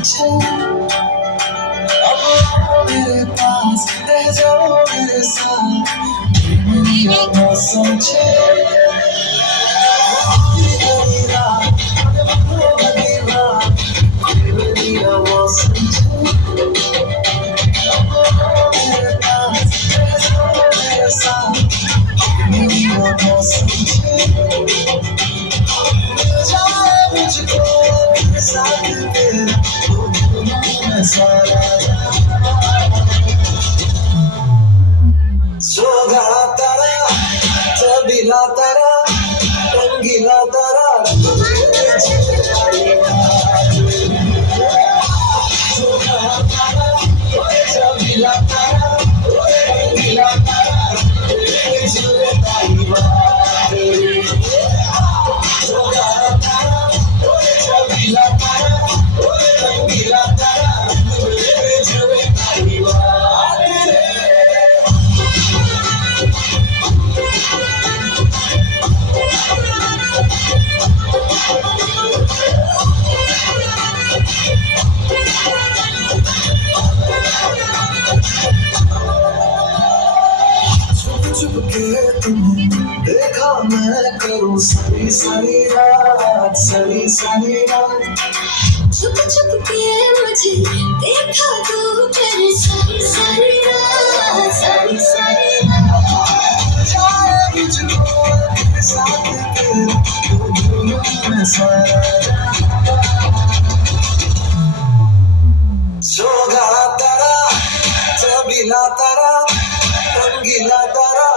समझे अब आओ मेरे पास रह जाओ मेरे साथ मेरी मौसम छे मेरी रात मेरी रात मेरी मौसम छे अब आओ मेरे पास रह जाओ मेरे साथ मेरी मौसम छे जाए मुझको अपने साथ तेरा तो मैं सारा सोगा तारा चबीला तारा रंगीला तारा सोगा तारा चबीला तारा रंगीला तारा चुप के तुम्हें देखा मैं करूं सारी सारी रात सारी सारी रात छुप छुप के मुझे देखा तू मेरे सारी सारी रात सारी सारी रात जाए मुझको अपने साथ तेरा तो भूलूं मैं सारा सोगा तारा चबीला तारा रंगीला तारा